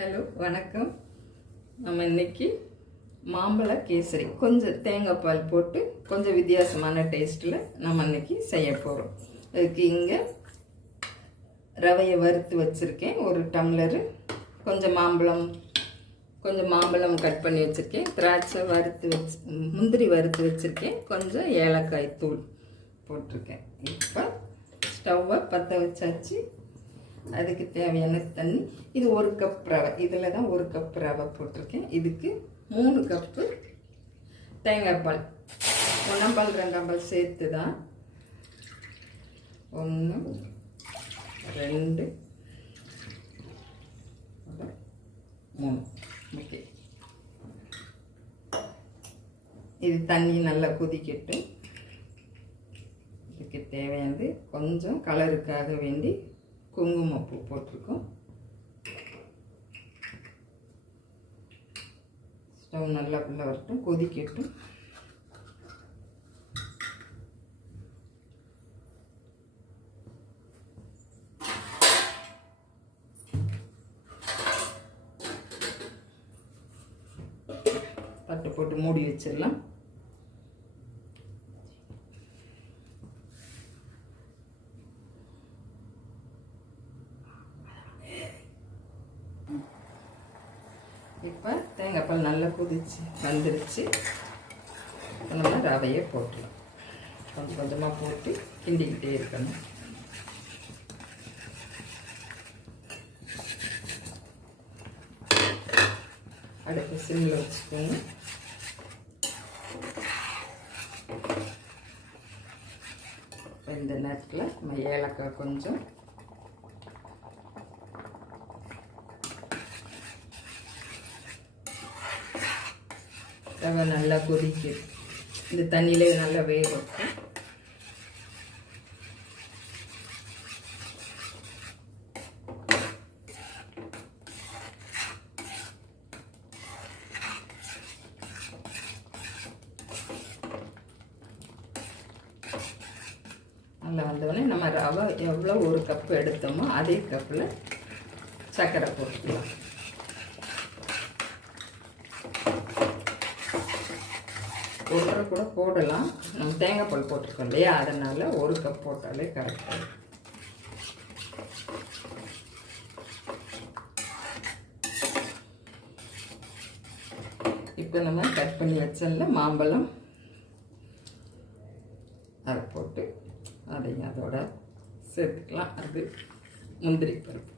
Hello வணக்கம். நம்ம இன்னைக்கு மாம்பழ கேசரி கொஞ்சம் தேங்காய் பால் போட்டு கொஞ்சம் வித்தியாசமான டேஸ்ட்டில் நம்ம இன்னைக்கு செய்ய போகிறோம். அதுக்கு இங்கே ரவையை வறுத்து வச்சுருக்கேன், ஒரு டம்ளரு. கொஞ்சம் மாம்பழம் கட் பண்ணி வச்சுருக்கேன். திராட்சை முந்திரி வறுத்து வச்சுருக்கேன். கொஞ்சம் ஏலக்காய் தூள் போட்டிருக்கேன். இப்போ ஸ்டவ்வை பற்ற வச்சாச்சு. அதுக்கு தேவையான தண்ணி. இது 1 கப் ரவை, இதில் தான் 1 கப் ரவை போட்டிருக்கேன். இதுக்கு 3 கப்பு தேங்காய் பால், 1ஆம் பால் 2ஆம் பால் சேர்த்து தான் 1 2 3. ஓகே, இது தண்ணி நல்லா கொதிக்கட்டு. இதுக்கு தேவையானது கொஞ்சம் கலருக்காக வேண்டி குங்குமப்பூ போட்டிருக்கோம். ஸ்டவ் நல்லா ஃபுல்லாக வரட்டும், கொதிக்கட்டும். தட்டு போட்டு மூடி வச்சிடலாம். இப்போ தேங்காய் பால் நல்லா கொதிச்சு வந்துருச்சு. நம்ம ரவையை போட்டுடலாம். கொஞ்சம் கொஞ்சமாக போட்டு கிண்டிக்கிட்டே இருக்கணும். அடுப்பு சிம்மில் வச்சுக்கோங்க. இந்த நேரத்தில் நம்ம ஏலக்காய் கொஞ்சம், ரவை நல்லா கொதிக்கு. இந்த தண்ணியிலே நல்லா வேக வைக்கும். நல்லா வந்தோடனே நம்ம ரவை எவ்வளோ 1 கப்பு எடுத்தோமோ அதே கப்பில் சர்க்கரை போட்டுக்கலாம். ஒன்றரை கூட போடலாம். நம்ம தேங்காய் பால் போட்டிருக்கோம் இல்லையா, அதனால் 1 கப் போட்டாலே கரெக்டாக. இப்போ நம்ம கட் பண்ணி வச்சல மாம்பழம் அதை போட்டு அதையும் அதோட சேர்த்துக்கலாம். அது முந்திரி பருப்பு.